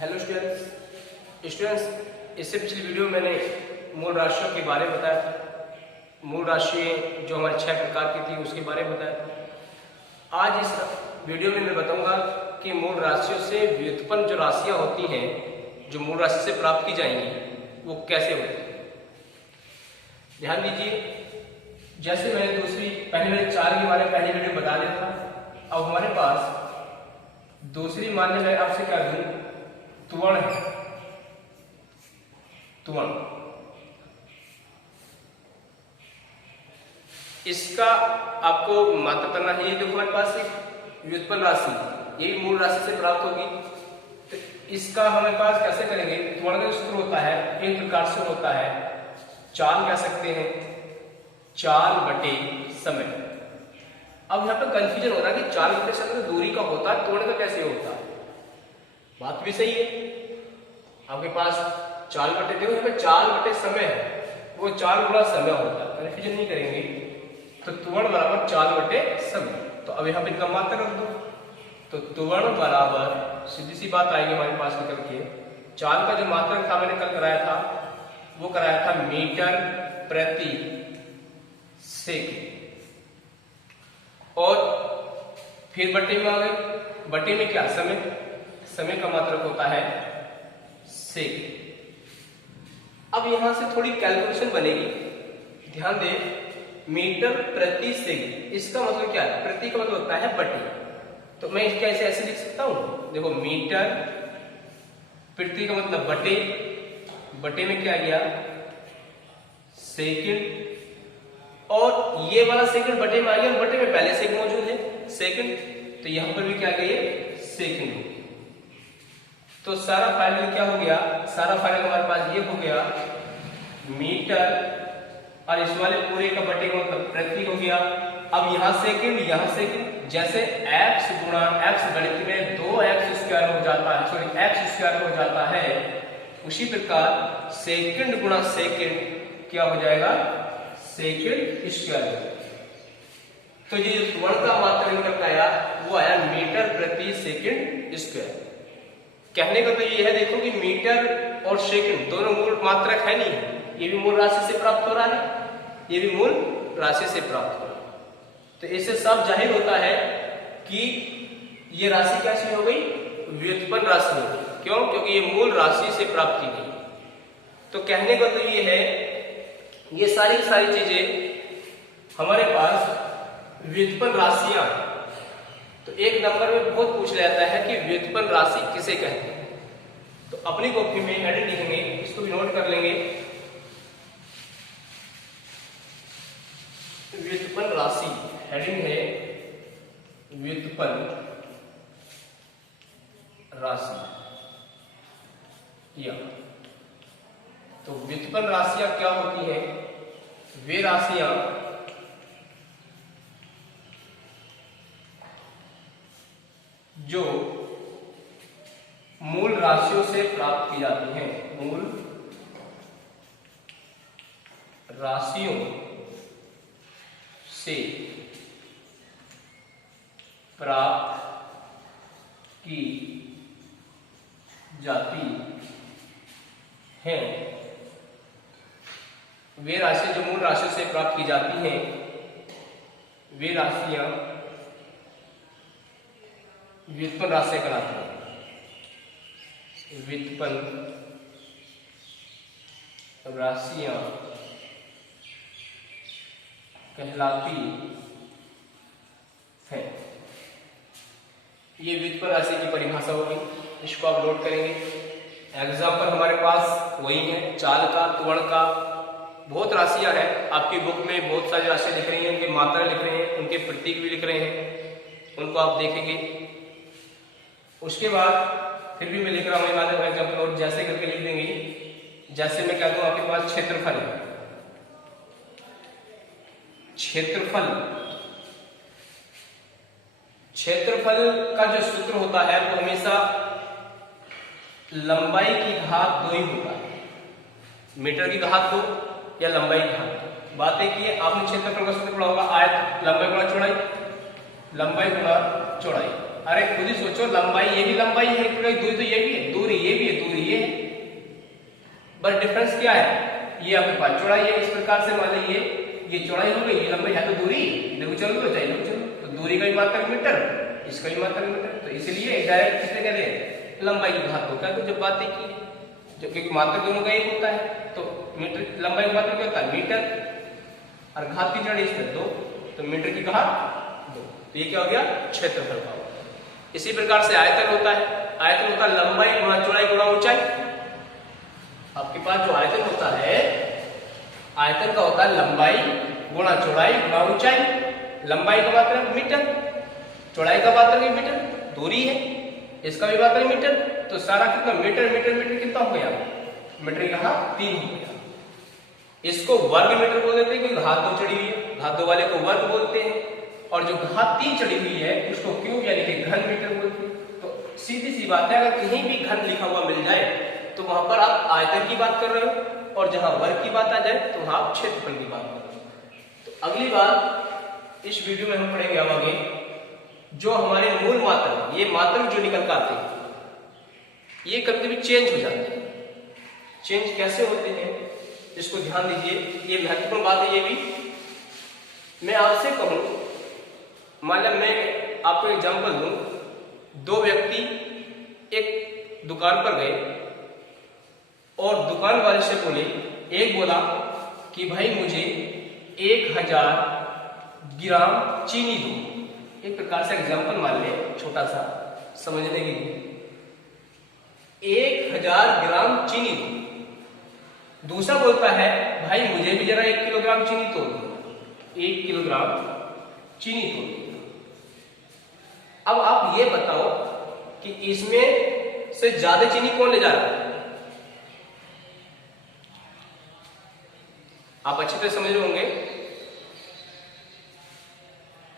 Hello students, इससे पिछली video में मैंने मूल राशियों के बारे में बताया था। मूल राशियाँ जो हमारे 6 प्रकार की थी उसके बारे में बताया था। आज इस वीडियो में मैं बताऊंगा कि मूल राशियों से व्युत्पन्न जो राशियाँ होती हैं, जो मूल राशि से प्राप्त की जाएंगी, वो कैसे होती है। ध्यान दीजिए, जैसे पहले मैंने 4 के बारे में पहली वीडियो बता दिया था। अब हमारे पास दूसरी मान ली, मैं आपसे क्या दूं, त्वण है। त्वण, इसका आपको मात्र करना है। ये जो हमारे पास एक व्युत्पन्न राशि, यही मूल राशि से प्राप्त होगी। तो इसका हमारे पास कैसे करेंगे। त्वण का सूत्र होता है, एक प्रकार से होता है चाल, कह सकते हैं चाल बटे समय। अब यहाँ पर कंफ्यूजन हो रहा है कि चाल बटे समय तो दूरी का होता है, त्वण का कैसे होता है। बात भी सही है, आपके पास चाल बटे देखो, यहाँ पे चाल बटे समय है, वो चाल गुणा समय होता है। कंफ्यूजन नहीं करेंगे, तो त्वण बराबर चाल बटे समय। तो अब यहाँ पे इनका मात्रा रख दो, तो त्वण बराबर सीधी सी बात आएगी हमारे पास निकल के। चाल का जो मात्रक था मैंने कल कराया था, वो कराया था मीटर प्रति सेकंड, और फिर बटे में आ गए। बटे में क्या, समय। समय का मात्रक होता है सेकंड। अब यहां से थोड़ी कैलकुलेशन बनेगी, ध्यान दे। मीटर प्रति सेकंड, इसका मतलब क्या है, प्रति का मतलब होता है बटे। तो मैं इसका ऐसे लिख सकता हूं, देखो मीटर प्रति का मतलब बटे, बटे में क्या गया सेकंड, और ये वाला सेकंड बटे में आ गया, बटे में पहले से मौजूद है सेकंड, तो यहां पर भी क्या गया सेकंड हो गया। तो सारा फाइनल क्या हो गया, सारा फाइनल हमारे पास ये हो गया मीटर, और इस वाले पूरे का बटे का मतलब प्रति हो गया। अब यहाँ सेकंड, जैसे x गुणा x गणित में 2x² हो जाता है, सॉरी x² हो जाता है, उसी प्रकार सेकंड गुणा सेकंड क्या हो जाएगा, सेकंड स्क्वायर। तो ये जो त्वरण का मात्रा निकल आया वो आया मीटर प्रति सेकंड स्क्वायर। कहने का तो ये है, देखो कि मीटर और सेकंड दोनों मूल मात्रक है नहीं, ये भी मूल राशि से प्राप्त हो रहा है, ये भी मूल राशि से प्राप्त हो रहा है। तो इससे सब जाहिर होता है कि ये राशि कैसी हो गई, व्युत्पन्न राशि हो गई। क्यों, क्योंकि ये मूल राशि से प्राप्त की गई। तो कहने का तो ये है, ये सारी चीजें हमारे पास व्युत्पन्न राशियां। तो एक नंबर में बहुत पूछ जाता है कि व्युत्पन्न राशि किसे कहते हैं। तो अपनी कॉपी में हेडिंग लिखेंगे, इसको भी नोट कर लेंगे, व्युत्पन्न राशि। हेडिंग है व्युत्पन्न राशि। या तो व्युत्पन्न राशियां क्या होती हैं, वे राशियां जो मूल राशियों से प्राप्त की जाती हैं, मूल राशियों से प्राप्त की जाती हैं। वे राशि जो मूल राशियों से प्राप्त की जाती हैं, वे राशियां व्युत्पन्न राशियां कहलाती हैं। व्युत्पन्न राशियां कहलाती है। ये व्युत्पन्न राशि की परिभाषा होगी, इसको आप नोट करेंगे। एग्जाम्पल हमारे पास वही है, चाल का, त्वरण का, बहुत राशियां हैं। आपकी बुक में बहुत सारी राशियां लिख रही हैं, उनकी मात्रा लिख रहे हैं, उनके प्रतीक भी लिख रहे हैं, उनको आप देखेंगे। उसके बाद फिर भी मैं लिख रहा हूँ एग्जाम्पल, और जैसे करके लिख देंगे। जैसे मैं कहता हूँ आपके पास क्षेत्रफल है, क्षेत्रफल का जो सूत्र होता है वो हमेशा लंबाई की घात 2 ही होता है। मीटर की घात 2 या लंबाई की घात। बात एक आपने क्षेत्रफल का सूत्र पढ़ा होगा, आयत लंबाई गुणा चौड़ाई, लंबाई गुणा चौड़ाई। अरे खुद ही सोचो, लंबाई ये भी लंबाई है, दूरी तो ये भी है, दूरी ये भी है, दूरी ये है, बस डिफरेंस क्या है, ये आपके पास चौड़ाई है। इस प्रकार से मान लीजिए ये चौड़ाई हो गई, ये लंबाई है, तो दूरी देखो चलो तो चाहिए चलो, तो दूरी का भी मात्रक मीटर, इसका भी मात्रक मीटर, तो इसलिए डायरेक्ट किसने कहते हैं लंबाई की घात होता है। तो जब बात एक ही है, जो क्योंकि मात्रक दोनों का एक होता है, तो मीटर लंबाई का मात्रक क्या होता है मीटर, और घात की चौड़ाई इसमें 2, तो मीटर की घात 2, तो ये क्या हो गया क्षेत्रफल का। इसी प्रकार से आयतन होता है, आयतन होता है लंबाई गुणा चौड़ाई गुणा ऊंचाई। आपके पास जो आयतन होता है, आयतन का होता है लंबाई गुणा चौड़ाई गुणा ऊंचाई। लंबाई का मात्रक मीटर, चौड़ाई का मात्रक मीटर, दूरी है, इसका भी मात्रक मीटर, तो सारा कितना मीटर मीटर मीटर कितना हो गया, मीटर कहा 3 हो गया। इसको वर्ग मीटर बोल देते हैं, क्योंकि घात 2 चढ़ी हुई है, घात 2 वाले को वर्ग बोलते हैं, और जो घात 3 चढ़ी हुई है उसको क्यूब यानी कि घन मीटर बोलते हैं। तो सीधी सी बात है, अगर कहीं भी घन लिखा हुआ मिल जाए तो वहां पर आप आयतन की बात कर रहे हो, और जहां वर्ग की बात आ जाए तो वहां आप क्षेत्रफल की बात कर रहे हो। तो अगली बार इस वीडियो में हम पढ़ेंगे हम आगे जो हमारे मूल मात्रक, ये मात्रक जो निकल कर आते हैं ये कभी कभी चेंज हो जाते हैं। चेंज कैसे होते हैं इसको ध्यान दीजिए, ये महत्वपूर्ण बात है। ये भी मैं आपसे कहूं, मान लिया मैं आपको एग्जांपल दूं, 2 व्यक्ति एक दुकान पर गए और दुकान वाले से बोले, एक बोला कि भाई मुझे 1000 ग्राम चीनी दो। एक प्रकार से एग्जांपल मान ले, छोटा सा समझने के लिए, 1000 ग्राम चीनी दो। दूसरा बोलता है भाई मुझे भी जरा 1 किलोग्राम चीनी तोड़ दो, 1 किलोग्राम चीनी तोड़ दो। अब आप ये बताओ कि इसमें से ज्यादा चीनी कौन ले जा रहा है? आप अच्छी तरह समझ रहे होंगे।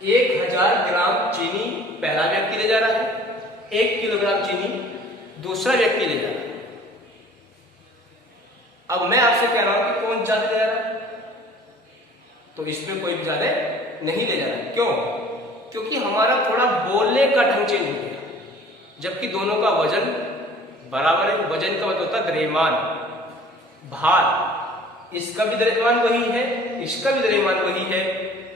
1000 ग्राम चीनी पहला व्यक्ति ले जा रहा है, 1 किलोग्राम चीनी दूसरा व्यक्ति ले जा रहा है। अब मैं आपसे कह रहा हूं कि कौन ज्यादा ले जा रहा है, तो इसमें कोई भी ज्यादा नहीं ले जा रहा है। क्यों? क्योंकि हमारा थोड़ा बोलने का ढंग चेंज हो गया, जबकि दोनों का वजन बराबर है। वजन का मतलब होता है द्रव्यमान, भार। इसका भी द्रव्यमान वही है, इसका भी द्रव्यमान वही है,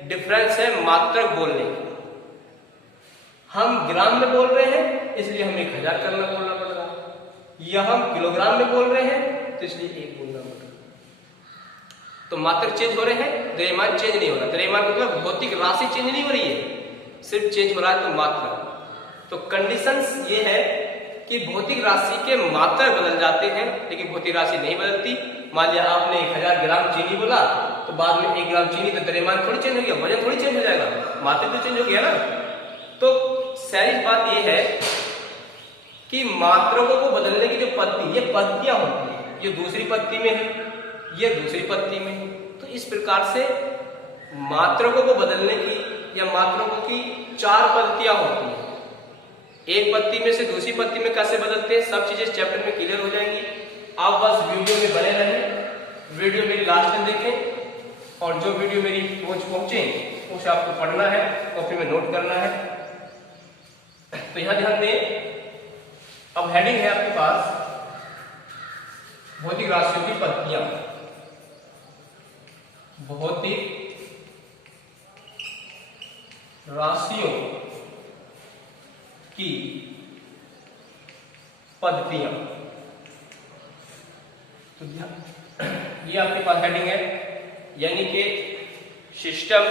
डिफरेंस है मात्रक बोलने का। हम ग्राम में बोल रहे हैं इसलिए हमें 1000 करना बोलना पड़ रहा है, या हम किलोग्राम में बोल रहे हैं तो इसलिए 1 बोलना पड़ रहा है। तो मात्रक चेंज हो रहे हैं, द्रव्यमान चेंज नहीं हो रहा। द्रव्यमान मतलब भौतिक राशि चेंज नहीं हो रही है, सिर्फ चेंज हो रहा है तो मात्रक। तो कंडीशंस ये है कि भौतिक राशि के मात्रक बदल जाते हैं लेकिन भौतिक राशि नहीं बदलती। मान लिया आपने 1000 ग्राम चीनी बोला, तो बाद में 1 ग्राम चीनी, तो द्रव्यमान थोड़ी चेंज हो गया, वजन थोड़ी चेंज हो जाएगा, मात्रक तो चेंज हो गया ना। तो सारी बात ये है कि मात्रकों को बदलने की जो पद्धति, ये पद्धतियां होती है, ये दूसरी पद्धति में है, ये दूसरी पद्धति में है। तो इस प्रकार से मात्रकों को बदलने की या मात्रकों की 4 पद्धतियां होती हैं। एक पद्धति में से दूसरी पद्धति में कैसे बदलते हैं, सब चीजें चैप्टर में क्लियर हो जाएंगी। आप बस वीडियो में बने रहें, वीडियो मेरी लास्ट में देखें, और जो वीडियो मेरी पहुंचे उसे आपको पढ़ना है, कॉपी में नोट करना है। तो यहां ध्यान दें, अब हेडिंग है आपके पास भौतिक राशियों की पद्धतियां। भौतिक राशियों की पद्धतियां, तो ये आपके पास हेडिंग है, यानी कि सिस्टम,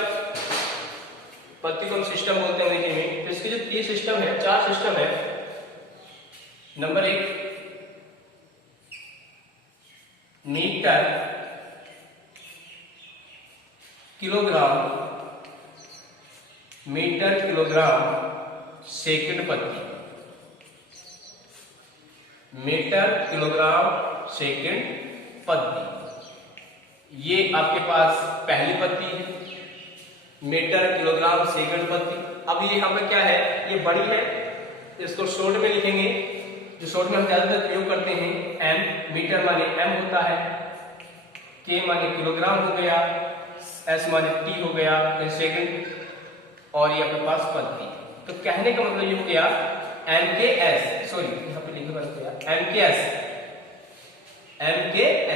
पद्धति को हम सिस्टम बोलते हैं अंग्रेजी में। तो इसके जो 3 सिस्टम है, 4 सिस्टम है। Number 1 metre kilogram, metre kilogram second पद्धति, मीटर किलोग्राम सेकंड पद्धति। ये आपके पास पहली पद्धति है, मीटर किलोग्राम सेकंड पद्धति। अब ये यहाँ पे क्या है, ये बड़ी है, इसको शॉर्ट में लिखेंगे, जो शॉर्ट में हम ज्यादातर प्रयोग करते हैं। एम, मीटर माने एम होता है, के माने किलोग्राम हो गया, एस माने टी हो गया, सेकंड, और ये आपके पास पद्धति। तो कहने का मतलब ये हो गया MKS, सॉरी यहाँ पे लिखना पड़ता है MKS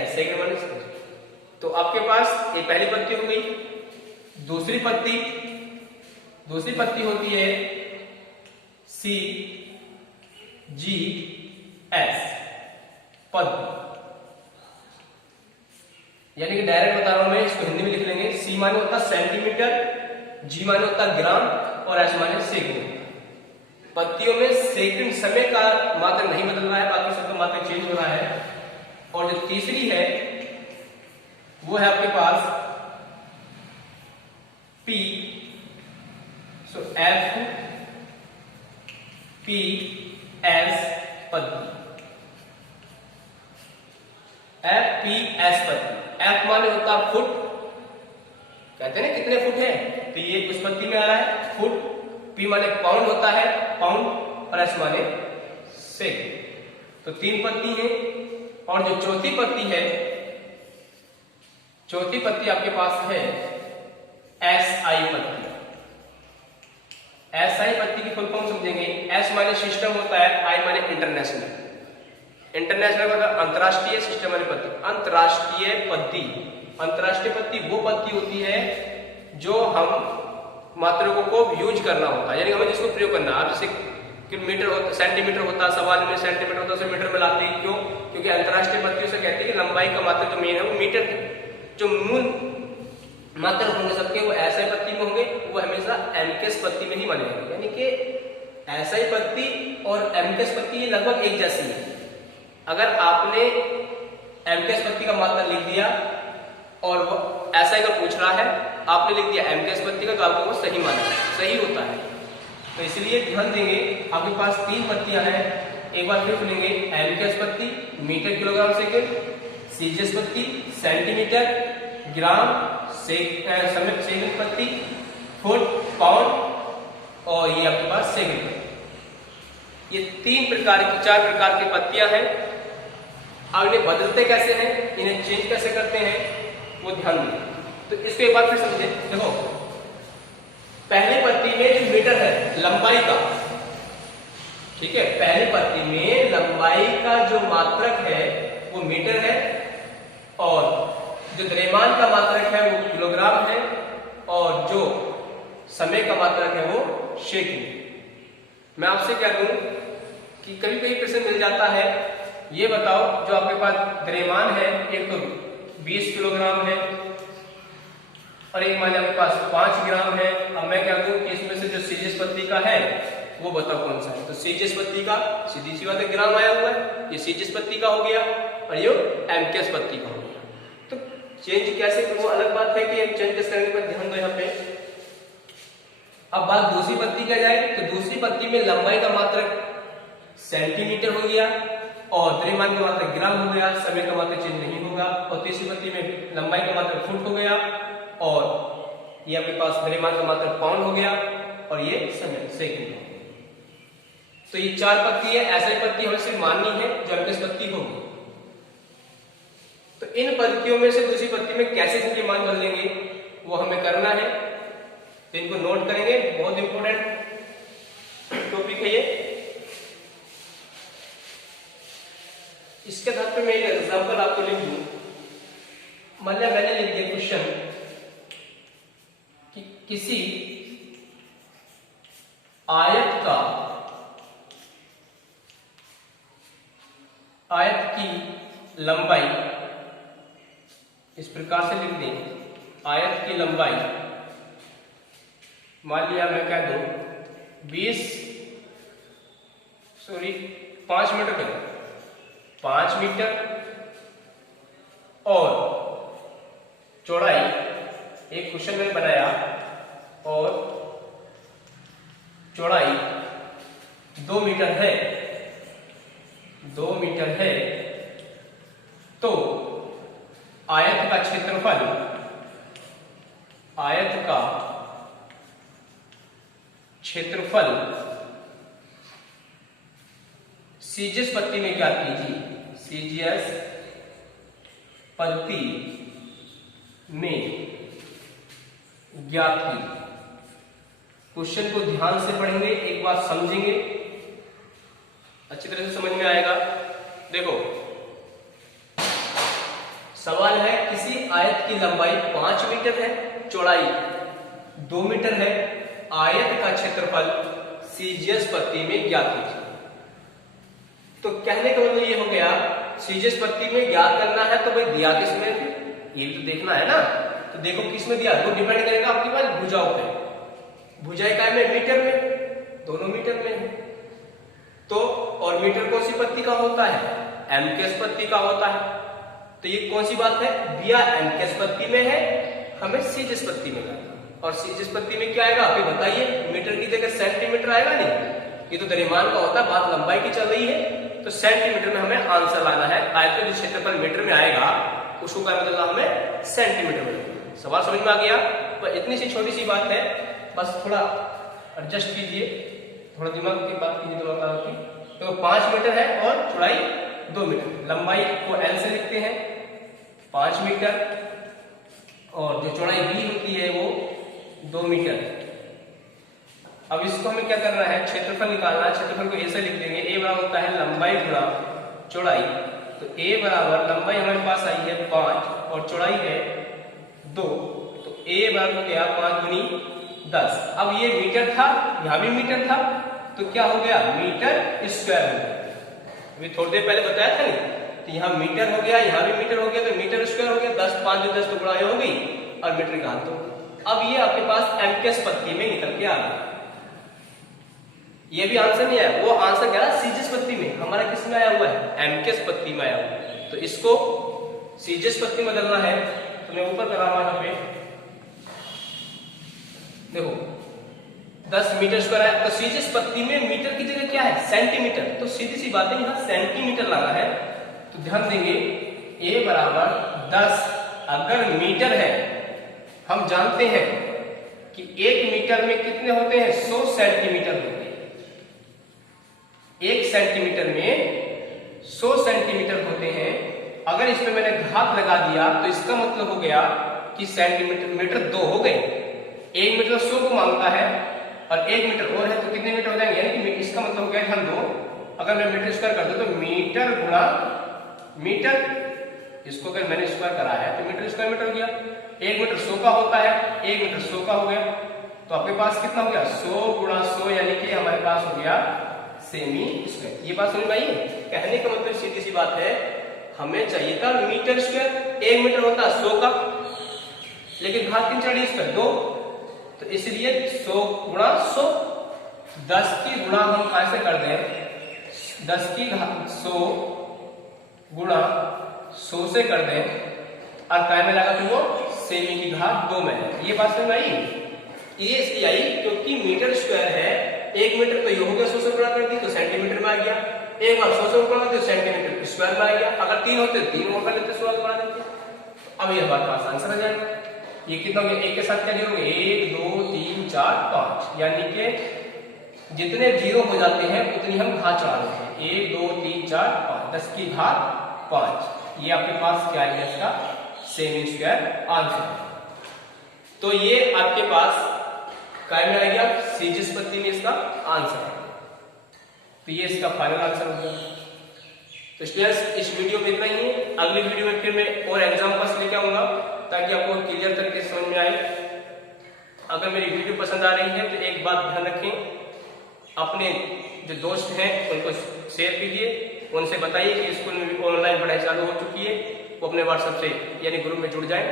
सेकंड वन। तो आपके पास ये पहली पत्ती हो गई। दूसरी पत्ती होती है CGS पद, यानी कि डायरेक्ट बता रहा हूं मैं, इसको हिंदी में लिख लेंगे। C माने होता सेंटीमीटर, G माने होता ग्राम और S माने सेकंड। पत्तियों में सेकंड समय का मात्रा नहीं बदल रहा है, बाकी सब का मात्रा चेंज हो रहा है। और जो तीसरी है वो है आपके पास P, सो FPS पत्ती, FPS पत्ती। F माने होता फुट, कहते हैं ना कितने फुट है, तो ये उस पत्ती में आ रहा है फुट। P माने पाउंड होता है, पाउंड, और S माने सेकंड। तो 3 पत्ती है। और जो चौथी पत्ती आपके पास है SI पत्ती। SI पत्ती की फुल फॉर्म समझेंगे। S माने सिस्टम होता है, I माने इंटरनेशनल। इंटरनेशनल मतलब अंतरराष्ट्रीय, सिस्टम वाली पत्ती अंतरराष्ट्रीय पत्ती। अंतरराष्ट्रीय पत्ती वो पत्ती होती है जो हम मात्रकों को यूज करना होता है, यानी हमें जिसको प्रयोग करना है। जैसे किलोमीटर होता, सेंटीमीटर होता, सवाल में सेंटीमीटर होता, उसे मीटर में लाते हैं। क्यों? क्योंकि अंतरराष्ट्रीय पत्तियों से कहते हैं कि लंबाई का मात्रक जो मेन है वो मीटर है। जो मूल मात्रक होंगे सबके वो SI पत्ती में होंगे, वो हमेशा MKS पत्ती में ही माने जाएंगे। यानी कि SI पत्ती और MKS पत्ती ये लगभग एक जैसी है। अगर आपने MKS पत्ती का मात्रा लिख दिया और वो SI का पूछ रहा है, आपने लिख दिया MKS पत्ती का, तो आपको वो सही माना है, सही होता है। तो इसलिए ध्यान देंगे, आपके पास 3 पत्तियां हैं। एक बार फिर सुनेंगे, MKS पत्ती मीटर किलोग्राम सेकंड, CGS पत्ती सेंटीमीटर ग्राम सेकंड पत्ती फुट पाउंड, और ये आपके पास सेकंड पत्ती। ये 4 प्रकार की पत्तियां हैं। अब इन्हें बदलते कैसे हैं, इन्हें चेंज कैसे करते हैं, वो ध्यान दें। तो इसको एक बार फिर समझे। देखो, पहली पत्ती में जो मीटर है लंबाई का, ठीक है, पहली पत्ती में लंबाई का जो मात्रक है वो मीटर है, और जो द्रव्यमान का मात्रक है वो किलोग्राम है, और जो समय का मात्रक है वो सेकंड। मैं आपसे क्या कहूं कि कभी कभी प्रश्न मिल जाता है, ये बताओ जो आपके पास द्रव्यमान है, एक तो 20 किलोग्राम है और एक मान आपके पास 5 ग्राम है। अब मैं क्या कहूं कि इसमें से जो CGS पत्ती का है वो बताओ कौन सा है। तो CGS पत्ती का सीधी सी बात है, ग्राम आया हुआ है, ये CGS पत्ती का हो गया, और ये MKS पत्ती का हो गया। तो चेंज कैसे, वो अलग बात है कि चेंज कैसे करने पर ध्यान दो यहाँ पे। अब बात दूसरी पत्ती का जाए, तो दूसरी पत्ती में लंबाई का मात्रक सेंटीमीटर हो गया, और द्रव्यमान का मात्रक ग्राम हो गया, समय का मात्रक चेंज नहीं होगा। और तीसरी पत्ती में लंबाई का मात्रक फुट हो गया, और ये आपके पास द्रव्यमान का मात्रक पाउंड हो गया, और ये समय सेकंड हो गया। तो ये 4 पत्ती है। SI पत्ती हमें सिर्फ माननी है, जो MKS पत्ती होगी। तो इन पत्तियों में से दूसरी पत्ती में कैसे इनके मान बदलेंगे वो हमें करना है, तो इनको नोट करेंगे, बहुत इंपॉर्टेंट टॉपिक है ये। इसके साथ में मैं एक एग्जांपल आपको लिख दूं। मान लिया मैंने लिख दिया क्वेश्चन कि किसी आयत की लंबाई, इस प्रकार से लिख दें, आयत की लंबाई मान लिया मैं कह दूं 5 मीटर करें, 5 मीटर, और चौड़ाई, एक क्वेश्चन मैंने बनाया, और चौड़ाई 2 मीटर है, 2 मीटर है। तो आयत का क्षेत्रफल, आयत का क्षेत्रफल CGS पत्ती में ज्ञात कीजिए। CGS पत्ती में ज्ञात कीजिए। क्वेश्चन को ध्यान से पढ़ेंगे, एक बार समझेंगे, अच्छी तरह से समझ में आएगा। देखो सवाल है, किसी आयत की लंबाई 5 मीटर है, चौड़ाई 2 मीटर है, आयत का क्षेत्रफल सीजीएस पत्ती में ज्ञात कीजिए। तो कहने का मतलब ये हो गया, सीजीएस पत्ती में ज्ञात करना है तो भाई दिया किसमें, ये भी तो देखना है ना। तो देखो किसमें दिया, वो डिपेंड करेगा आपके पास भुजाओं पे। भुजाएं काय में, मीटर में, दोनों मीटर में है। तो और मीटर कौन सी पत्ती का होता है, एमकेएस पत्ती का होता है। तो ये कौन सी बात है, दिया एमकेएस पत्ती में है, हमें सीजीएस पत्ती में करना। और सीजीएस पत्ती में क्या आएगा, आप बताइए, मीटर की जगह सेंटीमीटर आएगा नहीं, ये तो द्रव्यमान का होता है, बात लंबाई की चल रही है। तो सेंटीमीटर में हमें आंसर लाना है। आयत का जो क्षेत्रफल मीटर में आएगा उसको क्या मतलब हमें सेंटीमीटर में। सवाल समझ में आ गया। तो इतनी सी छोटी सी बात है, बस थोड़ा एडजस्ट कीजिए, थोड़ा दिमाग की बात कीजिए, दिमाग की। तो 5 मीटर है और चौड़ाई 2 मीटर, लंबाई को एल से लिखते हैं 5 मीटर, और जो चौड़ाई बी होती है वो 2 मीटर। अब इसको हमें क्या करना है, क्षेत्रफल निकालना है। क्षेत्रफल को ऐसे लिख देंगे, ए बराबर होता है लंबाई गुणा चौड़ाई। तो ए बराबर लंबाई हमारे पास आई है 5 और चौड़ाई है 2, तो ए बराबर हो गया 5 गुनी 10। अब ये मीटर था, यहाँ भी मीटर था, तो क्या हो गया, मीटर स्क्वायर हो गया। अभी थोड़ी देर पहले बताया था नहीं, तो यहाँ मीटर हो गया, यहाँ भी मीटर हो गया, तो मीटर स्क्वायर हो गया। 10 5 जो 10 तो गुणा हो गई और मीटर की घात हो गई। अब ये आपके पास एमकेएस पत्ती में निकल के आ गया। ये भी आंसर नहीं आया, वो आंसर क्या है, सीजीएस पत्ती में। हमारा किस में आया हुआ है, एमकेएस पत्ती में आया हुआ है। तो इसको सीजीएस पत्ती में बदलना है। तो मैं ऊपर कर रहा हूं, यहाँ पे देखो 10 मीटर स्क्वायर है, तो सीजीएस पत्ती में मीटर की जगह क्या है, सेंटीमीटर। तो सीधी सी बात है, यहाँ सेंटीमीटर लाना है। तो ध्यान देंगे, ए बराबर 10 अगर मीटर है, हम जानते हैं कि 1 मीटर में कितने होते हैं, 100 सेंटीमीटर होते हैं। 1 सेंटीमीटर में 100 सेंटीमीटर होते हैं। अगर इसमें मैंने घात लगा दिया तो इसका मतलब हो गया कि सेंटीमीटर 2 हो गए। 1 मीटर 100 को मांगता है और 1 मीटर और है, तो कितने मीटर हो जाएंगे, यानी कि इसका मतलब हो गया हम 2। अगर मैं मीटर स्क्वायर कर दूं तो मीटर गुणा मीटर, इसको अगर मैंने स्क्वायर करा है तो मीटर स्क्वायर मीटर हो गया। 1 मीटर 100 का होता है, 1 मीटर 100 का हो गया। तो आपके पास कितना हो गया, 100 गुणा 100, यानी कि हमारे पास हो गया सेमी स्क्वायर। ये बात समझ में आई है। कहने का मतलब सीधी सी बात है, हमें चाहिए था मीटर स्क्वायर। 1 मीटर होता है 100 का, लेकिन घात कितनी चढ़ी इसका 2, तो इसलिए 100 गुणा 100, 10 की गुणा हम ऐसे कर दें, 10 की घात 100 गुणा 100 से कर दें, और काय में लगा तो वो सेमी की घात 2 में। ये बात समझ में आई। ये इसलिए आई क्योंकि मीटर स्क्वायर है, 1 मीटर तो ये हो गया 100 से गुणा कर दी तो सेंटीमीटर में आ गया, एक बार 100 से गुणा कर दी तो सेंटीमीटर स्क्वायर में आ गया। अगर 3 होते तो 3 कर लेते, 16 बना देते। अब ये हमारे पास आंसर आ जाएगा। ये कितना हो गया, एक के साथ क्या जोड़ोगे, 1 2 3 4 5, यानी कि जितने जीरो हो जाते हैं उतनी हम घात चढ़ा देते हैं। 1 2 3 4 5, 10 की घात 5। ये आपके पास क्या है, इसका सेमी स्क्वायर आंसर। तो ये आपके पास काय में आ गया, सीजीएस पत्ती में इसका आंसर है। तो ये इसका फाइनल आंसर हो गया। तो स्टूडेंट्स, इस वीडियो में इतना ही है। अगली वीडियो में फिर मैं और एग्जांपल्स लेके आऊंगा ताकि आपको क्लियर तरीके से समझ में आए। अगर मेरी वीडियो पसंद आ रही है तो एक बात ध्यान रखें, अपने जो दोस्त हैं उनको शेयर कीजिए, उनसे बताइए कि स्कूल में ऑनलाइन पढ़ाई चालू हो चुकी है, वो अपने व्हाट्सएप से यानी ग्रुप में जुड़ जाए।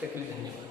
तो धन्यवाद।